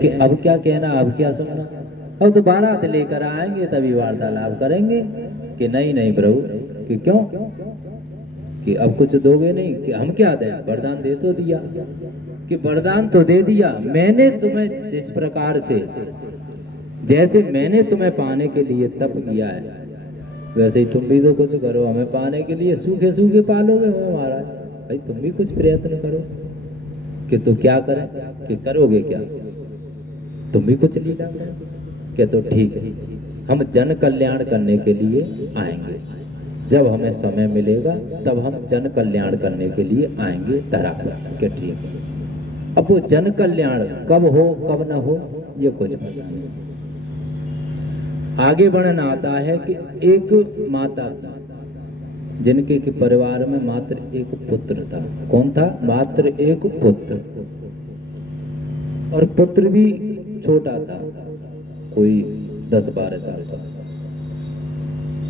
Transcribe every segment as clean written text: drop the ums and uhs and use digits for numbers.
कि अब क्या कहना, अब क्या सुनना, अब तो बारात लेकर आएंगे तभी वार्तालाप करेंगे कि नहीं नहीं प्रभु, कि क्यों, कि अब कुछ दोगे नहीं, कि हम क्या दें, वरदान दे तो दिया, कि वरदान तो दे दिया, मैंने तुम्हें जिस प्रकार से, जैसे मैंने तुम्हें पाने के लिए तप किया है वैसे ही तुम भी तो कुछ करो हमें पाने के लिए, सूखे सूखे पालोगे हमें महाराज, भाई तुम भी कुछ प्रयत्न करो। कि तो क्या करें, कि करोगे क्या, तुम भी कुछ लीला करो। कि तो ठीक है, हम जन कल्याण करने के लिए आएंगे, जब हमें समय मिलेगा तब हम जन कल्याण करने के लिए आएंगे धरा पर। कि ठीक है, अब वो जन कल्याण कब हो कब न हो ये कुछ पता नहीं। आगे वर्णन आता है कि एक माता था जिनके के परिवार में मात्र एक पुत्र था। कौन था, मात्र एक पुत्र, और पुत्र भी छोटा था, कोई 10-12 साल का।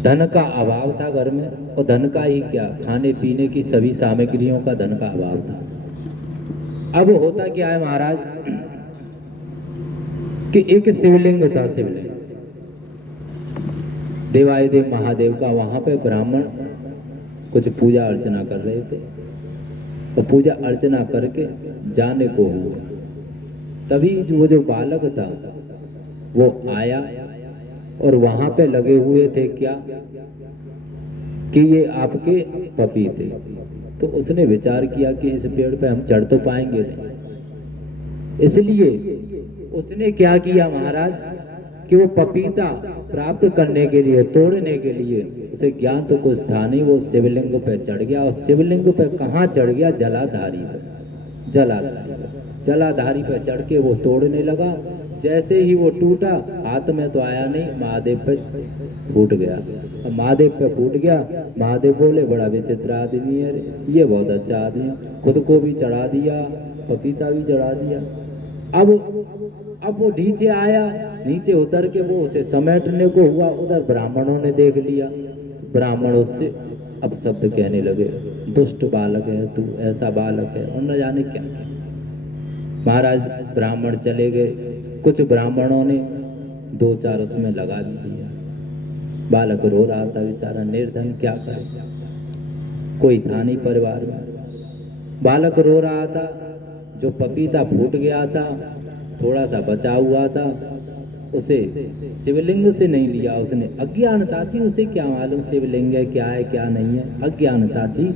धन का अभाव था घर में, और धन का ही क्या, खाने पीने की सभी सामग्रियों का धन का अभाव था। अब होता क्या है महाराज कि एक शिवलिंग था, शिवलिंग देवाधिदेव महादेव का, वहां पे ब्राह्मण कुछ पूजा अर्चना कर रहे थे, और पूजा अर्चना करके जाने को हुआ, तभी वो जो बालक था वो आया, और वहां पे लगे हुए थे क्या, कि ये आपके पपीते। तो उसने विचार किया कि इस पेड़ पे हम चढ़ तो पाएंगे नहीं, इसलिए उसने क्या किया महाराज कि वो पपीता प्राप्त करने के लिए, तोड़ने के लिए, उसे ज्ञान तो कुछ था नहीं, वो शिवलिंग पे चढ़ गया, और शिवलिंग पे कहाँ चढ़ गया, जलाधारी पे, जलाधारी पे चढ़ के वो तोड़ने लगा। जैसे ही वो टूटा, हाथ में तो आया नहीं, महादेव पे फूट गया। अब महादेव पे फूट गया, महादेव बोले बड़ा विचित्र आदमी है ये, बहुत अच्छा आदमी है, खुद को भी चढ़ा दिया, पपीता भी चढ़ा दिया। अब वो नीचे आया, नीचे उतर के वो उसे समेटने को हुआ, उधर ब्राह्मणों ने देख लिया, ब्राह्मण उससे अब शब्द कहने लगे, दुष्ट बालक है तू, ऐसा बालक है, और न जाने क्या। महाराज ब्राह्मण चले गए, कुछ ब्राह्मणों ने 2-4 उसमें लगा भी दिया। बालक रो रहा था बेचारा, निर्धन, क्या करे, कोई था नहीं परिवार में। बालक रो रहा था, जो पपीता फूट गया था थोड़ा सा बचा हुआ था, उसे शिवलिंग से नहीं लिया उसने, अज्ञानता थी, उसे क्या मालूम शिवलिंग है क्या है क्या नहीं है, अज्ञानता थी।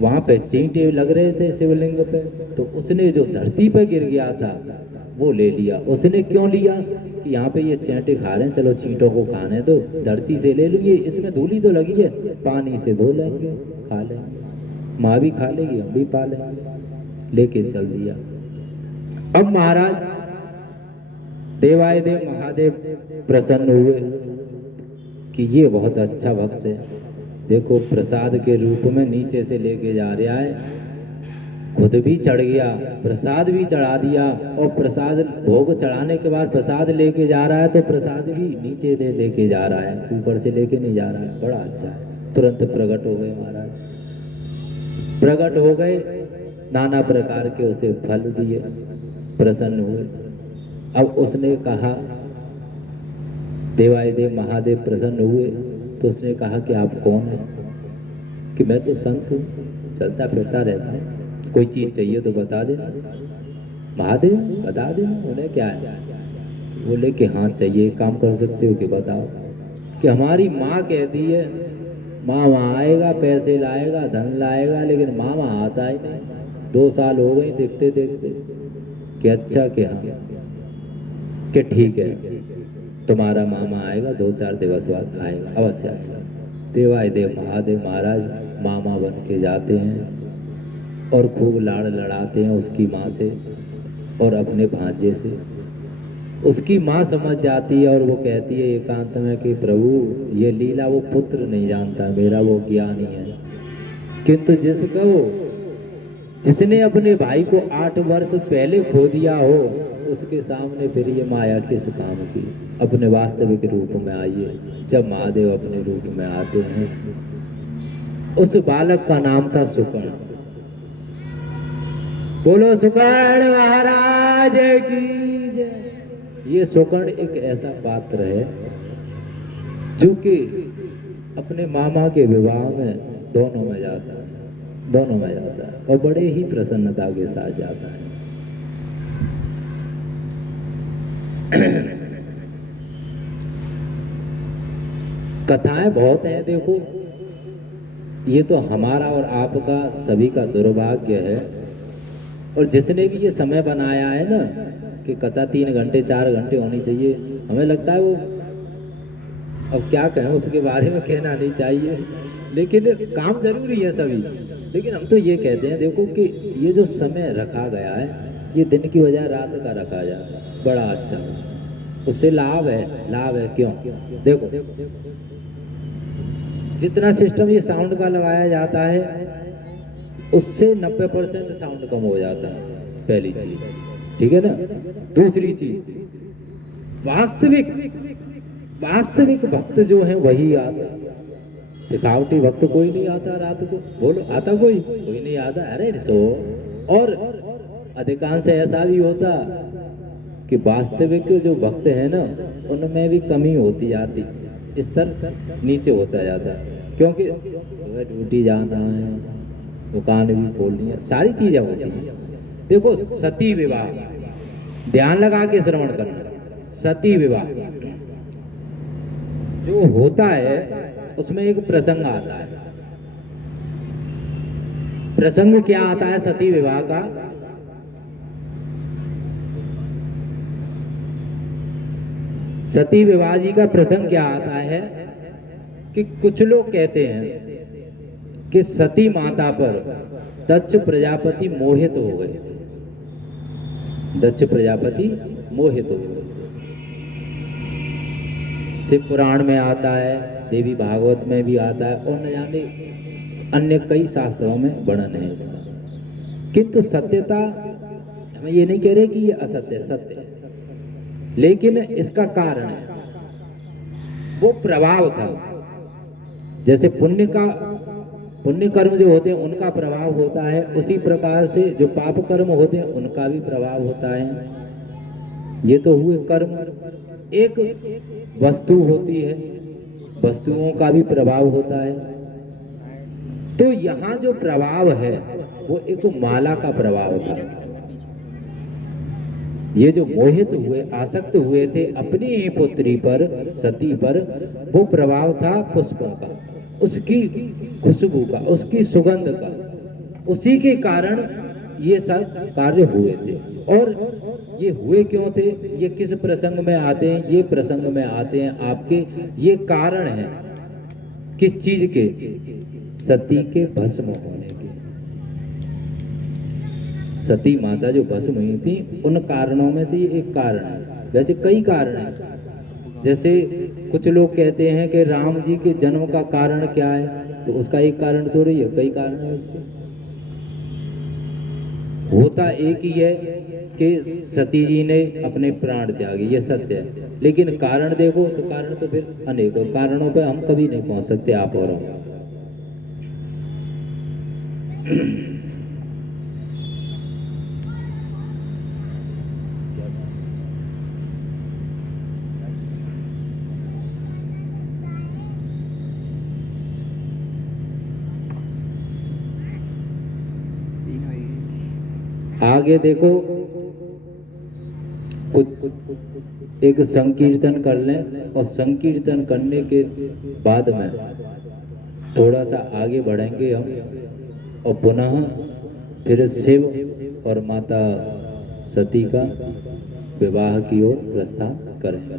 वहां पे चींटे लग रहे थे शिवलिंग पे, तो उसने जो धरती पे गिर गया था वो ले लिया। उसने क्यों लिया कि यहाँ पे ये चींटे खा रहे हैं, चलो चींटों को खाने दो, धरती से ले लूंगी, इसमें धूली तो लगी है, पानी से धो लेंगे, खा लेंगे, माँ भी खा लेगी, हम भी पा लेंगे, लेके चल दिया। अब महाराज देवाधिदेव महादेव प्रसन्न हुए कि ये बहुत अच्छा भक्त है, देखो प्रसाद के रूप में नीचे से लेके जा रहा है, खुद भी चढ़ गया, प्रसाद भी चढ़ा दिया, और प्रसाद भोग चढ़ाने के बाद प्रसाद लेके जा रहा है, तो प्रसाद भी नीचे से लेके जा रहा है, ऊपर से लेके नहीं जा रहा है, बड़ा अच्छा है। तुरंत प्रकट हो गए महाराज, प्रकट हो गए, नाना प्रकार के उसे फल दिए, प्रसन्न हुए। अब उसने कहा, देवाधिदेव महादेव प्रसन्न हुए, तो उसने कहा कि आप कौन हैं, कि मैं तो संत हूँ, चलता फिरता रहता है, कोई चीज चाहिए तो बता देना। महादेव बता देना, उन्हें क्या है। बोले कि हाँ चाहिए, काम कर सकते हो कि बताओ। कि हमारी माँ कहती है माँ वहाँ आएगा, पैसे लाएगा, धन लाएगा, लेकिन माँ वहाँ आता ही नहीं, 2 साल हो गए देखते देखते। कि अच्छा कि हाँ, कि ठीक है, तुम्हारा मामा आएगा, 2-4 दिवस बाद आएगा, अवश्य आएगा। देवाधिदेव महादेव महाराज मामा बन के जाते हैं और खूब लाड़ लड़ाते हैं उसकी माँ से और अपने भांजे से। उसकी माँ समझ जाती है और वो कहती है एकांत में कि प्रभु ये लीला वो पुत्र नहीं जानता, मेरा वो ज्ञानी है, किंतु जिसने अपने भाई को 8 वर्ष पहले खो दिया हो, उसके सामने फिर ये माया किस काम की। अपने वास्तविक रूप में आइए। जब महादेव अपने रूप में आते हैं, उस बालक का नाम था सुकर्ण। बोलो सुकर्ण महाराज की ये शोकर्ण एक ऐसा पात्र है जो कि अपने मामा के विवाह में दोनों में जाता है और बड़े ही प्रसन्नता के साथ जाता है। कथाएं बहुत हैं। देखो, ये तो हमारा और आपका सभी का दुर्भाग्य है, और जिसने भी ये समय बनाया है ना कि कथा 3 घंटे 4 घंटे होनी चाहिए, हमें लगता है वो, अब क्या कहें, उसके बारे में कहना नहीं चाहिए, लेकिन काम जरूरी है सभी। लेकिन हम तो ये कहते हैं, देखो कि ये जो समय रखा गया है, ये दिन की बजाय रात का रखा जाए, बड़ा अच्छा, उससे लाभ है। क्यों? देखो, जितना सिस्टम ये साउंड का लगाया जाता है, उससे 90% साउंड कम हो जाता है, पहली चीज, ठीक है ना। दूसरी चीज, वास्तविक भक्त जो है वही आता, दिखावटी भक्त कोई नहीं आता रात को। बोलो, आता कोई नहीं आता। अरे सो, और अधिकांश ऐसा भी होता कि वास्तविक जो भक्त है ना, उनमें भी कमी होती जाती, स्तर नीचे होता जाता है, क्योंकि सुबह ड्यूटी जाना है, दुकान भी खोलनी है, सारी चीजें होती हैं। देखो, सती विवाह, ध्यान लगा के श्रवण करना, सती विवाह जो होता है उसमें एक प्रसंग आता है। प्रसंग क्या आता है सती विवाह का? सती विवाह जी का प्रसंग क्या आता है कि कुछ लोग कहते हैं कि सती माता पर दक्ष प्रजापति मोहित हो गए। दक्ष प्रजापति मोहित हो गए। शिव पुराण में आता है, देवी भागवत में भी आता है, और न जाने अन्य कई शास्त्रों में वर्णन है इसका। किंतु सत्यता, हम ये नहीं कह रहे कि ये असत्य, सत्य है, लेकिन इसका कारण है, वो प्रभाव था। जैसे पुण्य कर्म जो होते हैं उनका प्रभाव होता है, उसी प्रकार से जो पाप कर्म होते हैं उनका भी प्रभाव होता है। ये तो हुए कर्म। एक वस्तु होती है, वस्तुओं का भी प्रभाव होता है। तो यहाँ जो प्रभाव है वो एक माला का प्रभाव था। ये जो मोहित हुए, आसक्त हुए थे अपनी ही पुत्री पर, सती पर, वो प्रभाव था पुष्पों का, उसकी खुशबू का, उसकी सुगंध का। उसी के कारण ये सब कार्य हुए थे। और ये हुए क्यों थे, ये किस प्रसंग में आते हैं? ये प्रसंग में आते हैं आपके, ये कारण है किस चीज के? सती के भस्म होने के। सती माता जो भस्म हुई थी, उन कारणों में से ये एक कारण है। वैसे कई कारण हैं। जैसे कुछ लोग कहते हैं कि राम जी के जन्म का कारण क्या है, तो उसका एक कारण थोड़ी है, कई कारण है उसके। होता एक ही है कि सती जी ने अपने प्राण त्यागे, ये सत्य है। लेकिन कारण देखो तो कारण तो फिर अनेकों कारणों पे हम कभी नहीं पहुंच सकते, आप और हम। आगे देखो, कुछ एक संकीर्तन कर लें, और संकीर्तन करने के बाद में थोड़ा सा आगे बढ़ेंगे हम, और पुनः फिर शिव और माता सती का विवाह की ओर प्रस्थान करेंगे।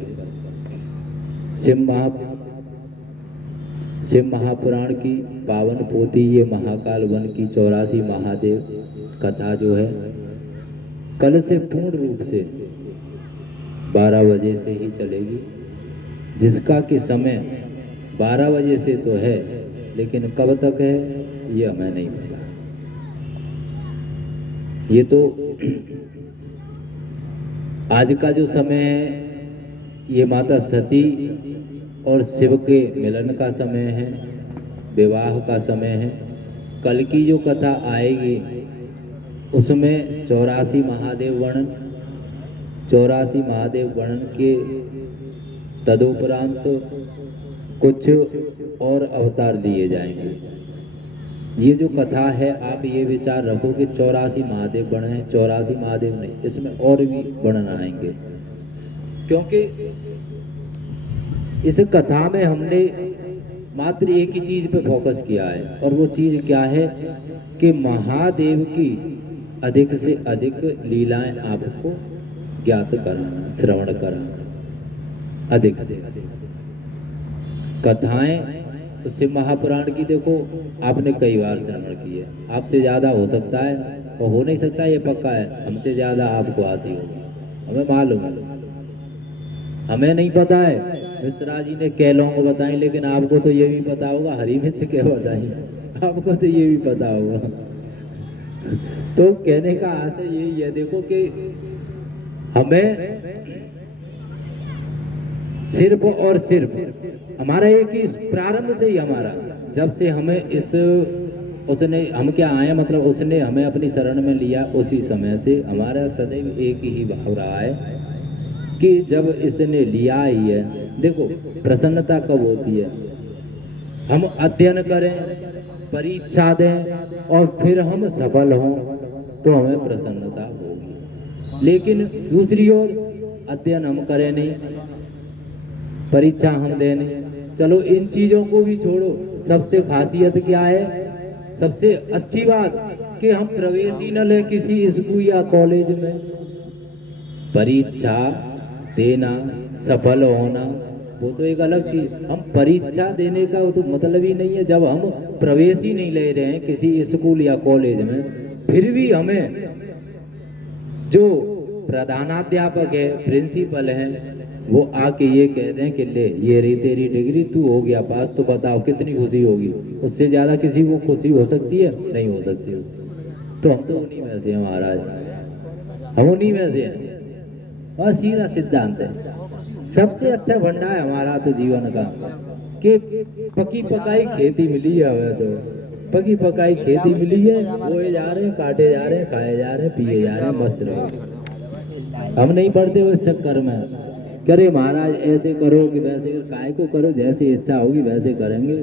शिव महापुराण की पावन पोथी, ये महाकाल वन की 84 महादेव कथा जो है, कल से पूर्ण रूप से 12 बजे से ही चलेगी, जिसका कि समय 12 बजे से तो है, लेकिन कब तक है ये हमें नहीं पता। ये तो आज का जो समय है, ये माता सती और शिव के मिलन का समय है, विवाह का समय है। कल की जो कथा आएगी उसमें 84 महादेव वर्णन, 84 महादेव वर्णन के तदुपरांत कुछ और अवतार लिए जाएंगे। ये जो कथा है आप ये विचार रखो कि 84 महादेव बने हैं, 84 महादेव नहीं, इसमें और भी वर्णन आएंगे। क्योंकि इस कथा में हमने मात्र एक ही चीज पे फोकस किया है, और वो चीज क्या है कि महादेव की अधिक से अधिक लीलाएं आपको ज्ञात कराना, श्रवण कराना, अधिक से अधिक कथाएं। तो शिव महापुराण की देखो आपने कई बार श्रवण की है, आपसे ज्यादा हो सकता है और हो नहीं सकता, ये पक्का है, हमसे ज्यादा आपको आती होगी, हमें मालूम है। हमें नहीं पता है मिश्रा जी ने कैलों को बताई, लेकिन आपको तो ये भी पता होगा हरी मिर्च क्या बताई, आपको तो ये भी पता होगा। तो कहने का आशय यही है, देखो कि हमें सिर्फ और सिर्फ हमारा एक ही प्रारंभ से ही, हमारा जब से हमें इस उसने हम क्या आए मतलब उसने हमें अपनी शरण में लिया, उसी समय से हमारा सदैव एक ही भाव रहा है कि जब इसने लिया ही है। देखो प्रसन्नता कब होती है, हम अध्ययन करें, परीक्षा दें और फिर हम सफल हों तो हमें प्रसन्नता होगी। लेकिन दूसरी ओर अध्ययन हम करें नहीं, परीक्षा हम दें नहीं, चलो इन चीजों को भी छोड़ो, सबसे खासियत क्या है, सबसे अच्छी बात कि हम प्रवेश ही न लें किसी स्कूल या कॉलेज में, परीक्षा देना, सफल होना वो तो एक अलग चीज। हम परीक्षा देने का वो तो मतलब ही नहीं है, जब हम प्रवेश ही नहीं ले रहे हैं किसी स्कूल या कॉलेज में, फिर भी हमें जो प्रधानाध्यापक है, प्रिंसिपल है, वो आके ये कह दें कि ले ये रही तेरी डिग्री, तू हो गया पास, तो बताओ कितनी खुशी होगी। उससे ज्यादा किसी को खुशी हो सकती है? नहीं हो सकती। तो हम तो उन्हीं में से हैं महाराज, हम उन्हीं में से हैं, और सीधा सिद्धांत है। सबसे अच्छा भंडार है हमारा तो जीवन का कि पकी पकाई खेती मिली है, हमें तो पकी पकाई खेती मिली है, बोए जा रहे हैं, काटे जा रहे हैं, खाए जा रहे हैं, पिए जा रहे हैं, मस्त रहे। हम नहीं पढ़ते उस चक्कर में, करे महाराज ऐसे करो कि वैसे, काय को करो, जैसी इच्छा होगी वैसे करेंगे।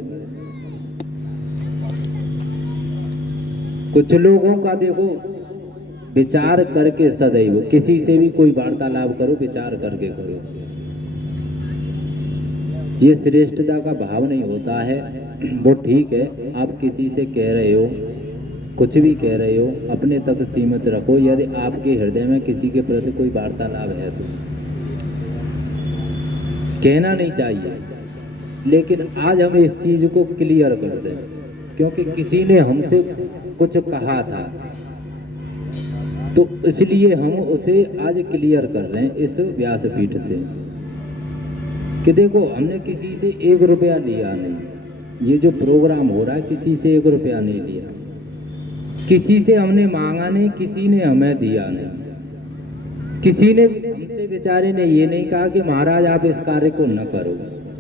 कुछ लोगों का देखो विचार करके, सदैव किसी से भी कोई वार्तालाप करो विचार करके करो, ये श्रेष्ठता का भाव नहीं होता है। वो ठीक है, आप किसी से कह रहे हो, कुछ भी कह रहे हो, अपने तक सीमित रखो। यदि आपके हृदय में किसी के प्रति कोई वार्तालाप है तो कहना नहीं चाहिए, लेकिन आज हम इस चीज को क्लियर कर दें, क्योंकि किसी ने हमसे कुछ कहा था तो इसलिए हम उसे आज क्लियर कर रहे हैं इस व्यासपीठ से कि देखो हमने किसी से 1 रुपया लिया नहीं, ये जो प्रोग्राम हो रहा है किसी से 1 रुपया नहीं लिया, किसी से हमने मांगा नहीं, किसी ने हमें दिया नहीं, किसी ने हमसे बेचारे ने ये नहीं कहा कि महाराज आप इस कार्य को न करो,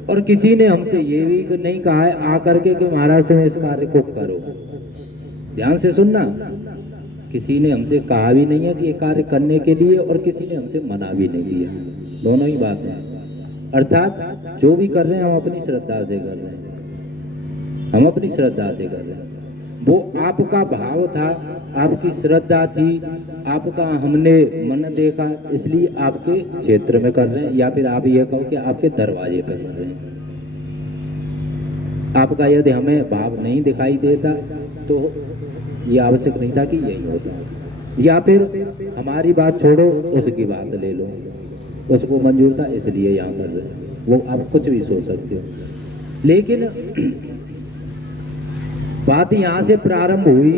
और किसी ने हमसे ये भी नहीं कहा है आकर के कि महाराज तुम इस कार्य को करो। ध्यान से सुनना, किसी ने हमसे कहा भी नहीं है कि ये कार्य करने के लिए, और किसी ने हमसे मना भी नहीं किया, दोनों ही बातें हैं। अर्थात जो भी कर रहे हैं हम अपनी श्रद्धा से कर रहे हैं, हम अपनी श्रद्धा से कर रहे हैं। वो आपका भाव था, आपकी श्रद्धा थी, आपका हमने मन देखा, इसलिए आपके क्षेत्र में कर रहे हैं, या फिर आप ये कहो कि आपके दरवाजे पे कर रहे हैं। आपका यदि हमें भाव नहीं दिखाई देता तो ये आवश्यक नहीं था कि यही होता, या फिर हमारी बात छोड़ो उसकी बात ले लो, उसको मंजूर था इसलिए यहाँ कर रहे हैं, वो आप कुछ भी सोच सकते हो। लेकिन बात यहाँ से प्रारंभ हुई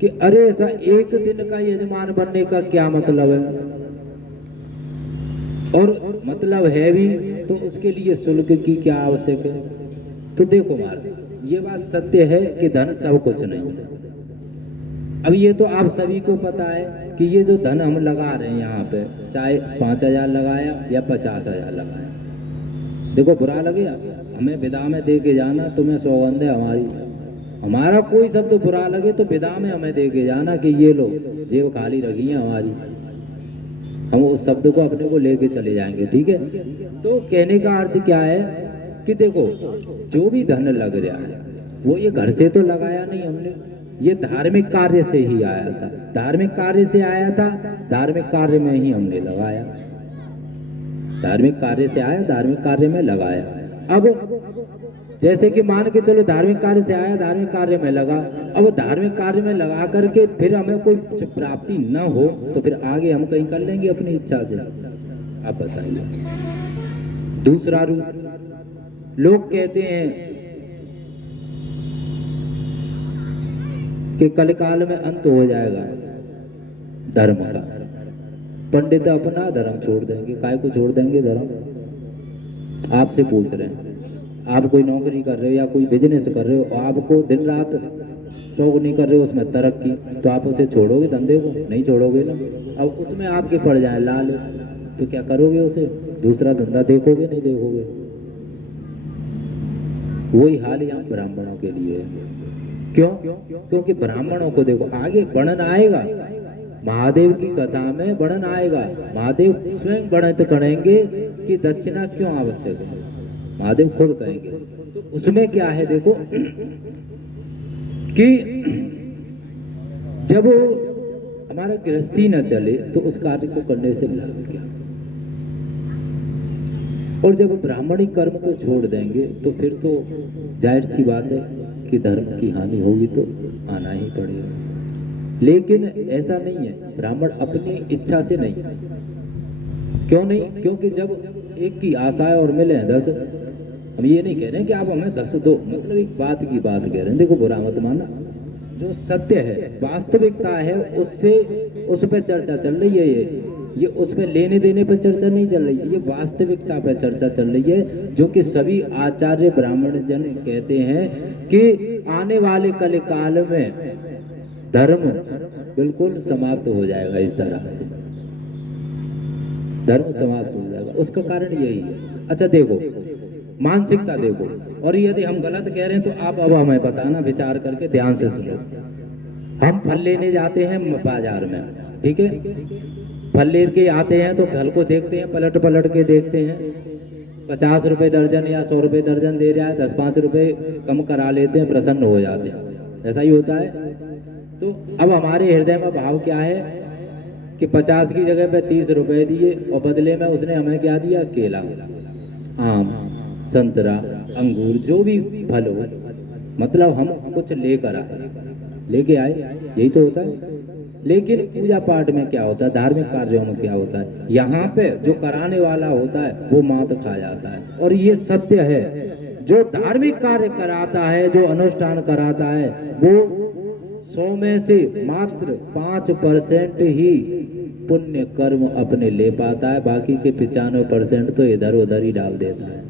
कि अरे ऐसा एक दिन का यजमान बनने का क्या मतलब है, और मतलब है भी तो उसके लिए शुल्क की क्या आवश्यक है। तो देखो महाराज ये बात सत्य है कि धन सब कुछ नहीं है। अब ये तो आप सभी को पता है कि ये जो धन हम लगा रहे हैं यहाँ पे, चाहे 5,000 लगाया या 50,000 लगाया, देखो बुरा लगे हमें विदा में दे के जाना, तुम्हें सौगंध है हमारी, हमारा कोई शब्द बुरा लगे तो विदा में हमें दे के जाना कि ये लो जेब खाली रखी है हमारी, हम उस शब्द को अपने को लेके चले जाएंगे, ठीक है। तो कहने का अर्थ क्या है कि देखो, जो भी धन लग रहा है वो ये घर से तो लगाया नहीं हमने, ये धार्मिक कार्य से ही आया था, धार्मिक कार्य से आया था, धार्मिक कार्य में ही हमने लगाया, धार्मिक कार्य से आया, धार्मिक कार्य में लगाया। अब जैसे कि मान के चलो धार्मिक कार्य से आया, धार्मिक कार्य में लगा, अब धार्मिक कार्य में लगा करके फिर हमें कोई प्राप्ति न हो तो फिर आगे हम कहीं कर लेंगे अपनी इच्छा से? आप बताइए। दूसरा रूप, लोग कहते हैं कि कलिकाल में अंत हो जाएगा धर्म का, पंडित अपना धर्म छोड़ देंगे। काय को छोड़ देंगे धर्म? आपसे पूछ रहे हैं, आप कोई नौकरी कर रहे हो या कोई बिजनेस कर रहे हो, आपको दिन रात चौगनी कर रहे हो उसमें तरक्की, तो आप उसे छोड़ोगे धंधे को? नहीं छोड़ोगे ना। अब उसमें आपके पड़ जाए लाल तो क्या करोगे? उसे दूसरा धंधा देखोगे? नहीं देखोगे। वही हाल यहाँ ब्राह्मणों के लिए है। क्यों? क्योंकि ब्राह्मणों को देखो आगे वर्णन आएगा, महादेव की कथा में वर्णन आएगा, महादेव स्वयं वर्णित करेंगे कि दक्षिणा क्यों आवश्यक है, महादेव खुद कहेंगे। तो उसमें क्या है देखो कि जब हमारा गृहस्थी न चले तो उस कार्य को करने से लाभ क्या, और जब ब्राह्मणी कर्म को छोड़ देंगे तो फिर तो जाहिर सी बात है कि धर्म की हानि होगी, तो आना ही पड़ेगा। लेकिन ऐसा नहीं है, ब्राह्मण अपनी इच्छा से नहीं। क्यों नहीं? क्योंकि जब एक की आशा है और मिले 10, हम ये नहीं कह रहे हैं कि आप हमें 10 दो, मतलब एक बात की बात कह रहे हैं। देखो बुरा मत मानना, जो सत्य है, वास्तविकता है, उससे उस पर चर्चा चल रही है। ये उस पर लेने देने पर चर्चा नहीं चल रही है, ये वास्तविकता पर चर्चा चल रही है, जो कि सभी आचार्य ब्राह्मण जन कहते हैं कि आने वाले कलिकाल में धर्म बिल्कुल समाप्त हो जाएगा। इस तरह से धर्म समाप्त हो जाएगा, उसका कारण यही है। अच्छा देखो, मानसिकता देखो, और यदि हम गलत कह रहे हैं तो आप अब हमें बताना, विचार करके ध्यान से सुनो। हम फल लेने जाते हैं बाजार में, ठीक है, फल लेके आते हैं तो फल को देखते हैं, पलट पलट के देखते हैं, 50 रुपए दर्जन या 100 रुपए दर्जन दे रहा है, 10-5 रुपए कम करा लेते हैं, प्रसन्न हो जाते हैं। ऐसा ही होता है। तो अब हमारे हृदय में भाव क्या है कि 50 की जगह पे 30 रुपए दिए और बदले में उसने हमें क्या दिया? केला, आम, संतरा, अंगूर, जो भी फल हो, मतलब हम कुछ लेके आए, यही तो होता है। लेकिन पूजा पाठ में क्या होता है, धार्मिक कार्यों में क्या होता है, यहाँ पे जो कराने वाला होता है वो मात खा जाता है। और ये सत्य है, जो धार्मिक कार्य कराता है, जो अनुष्ठान कराता है, वो 100 में से मात्र 5% ही पुण्य कर्म अपने ले पाता है, बाकी के 95% तो इधर उधर ही डाल देता है,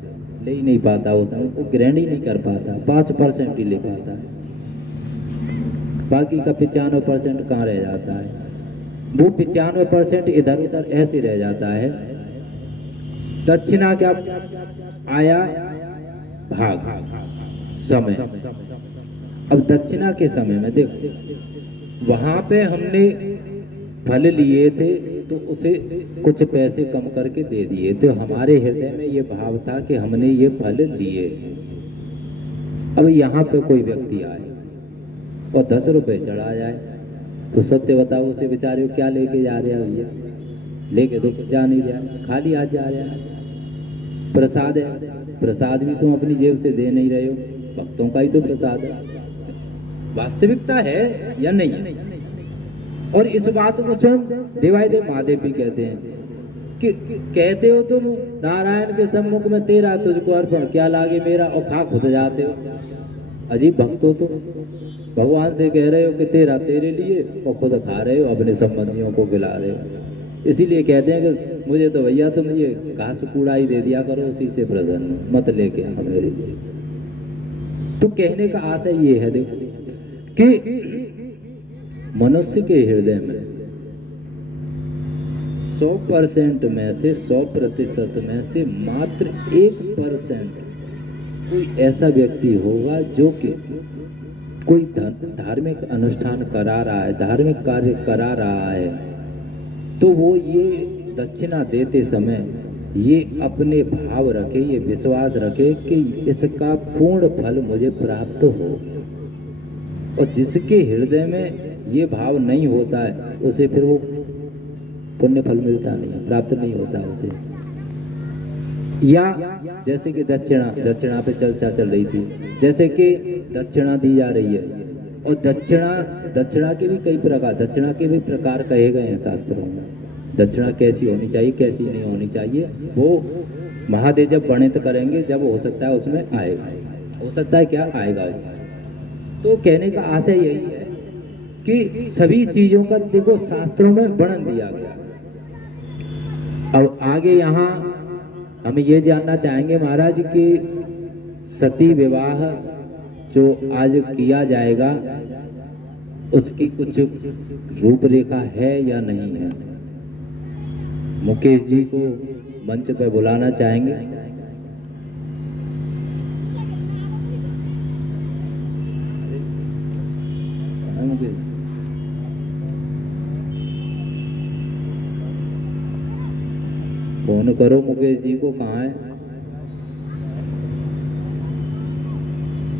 ले ही नहीं पाता, वो ग्रहण ही नहीं कर पाता, 5% ही ले पाता है, बाकी का 95% कहाँ रह जाता है? वो 95% इधर उधर ऐसे रह जाता है। दक्षिणा क्या आया? भाग, समय। अब दक्षिणा के समय में देखो, वहां पे हमने फल लिए थे तो उसे कुछ पैसे कम करके दे दिए, तो हमारे हृदय में ये भाव था कि हमने ये फल लिए। अब यहाँ पे कोई व्यक्ति आए और 10 रुपए चढ़ा जाए तो सत्य बताओ, उसे बेचारे क्या लेके जा रहे हैं भैया? लेके तो जा नहीं रहा, खाली हाथ जा रहा है। प्रसाद है, प्रसाद भी तुम अपनी जेब से दे नहीं रहे हो, भक्तों का ही तो प्रसाद है। वास्तविकता है या नहीं? और इस बात को स्वयं देवादिदेव महादेव भी कहते हैं कि कहते हो तुम नारायण के सम्मुख में तेरा तुझको अर्पण, क्या लागे मेरा, और खा खुद जाते हो। अजीब भक्त हो, तो भगवान से कह रहे हो कि तेरा तेरे लिए और खुद खा रहे हो, अपने संबंधियों को खिला रहे हो। इसीलिए कहते हैं कि मुझे तो भैया तुम ये घास कूड़ा ही दे दिया करो, उसी से प्रसन्न, मत लेके आना मेरे लिए। तो कहने का आशय ये है देखो कि मनुष्य के हृदय में 100% में से 100% में से मात्र 1% कोई ऐसा व्यक्ति होगा जो कि कोई धार्मिक अनुष्ठान करा रहा है, धार्मिक कार्य करा रहा है, तो वो ये दक्षिणा देते समय ये अपने भाव रखे, ये विश्वास रखे कि इसका पूर्ण फल मुझे प्राप्त हो। और जिसके हृदय में ये भाव नहीं होता है उसे फिर वो पुण्य फल मिलता नहीं है, प्राप्त नहीं होता उसे। या जैसे कि दक्षिणा पे चर्चा चल रही थी, जैसे कि दक्षिणा दी जा रही है और दक्षिणा के भी कई प्रकार, दक्षिणा के भी प्रकार कहे गए हैं शास्त्रों में। दक्षिणा कैसी होनी चाहिए, कैसी नहीं होनी चाहिए, वो महादेव जब वर्णित करेंगे, जब हो सकता है उसमें आएगा, हो सकता है क्या आएगा। तो कहने का आशय यही है कि सभी चीजों का देखो शास्त्रों में वर्णन दिया गया। अब आगे यहाँ हम ये जानना चाहेंगे महाराज कि सती विवाह जो आज किया जाएगा उसकी कुछ रूपरेखा है या नहीं है। मुकेश जी को मंच पर बुलाना चाहेंगे। मुकेश फोन करो मुकेश जी को, कहाँ है?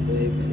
तो एक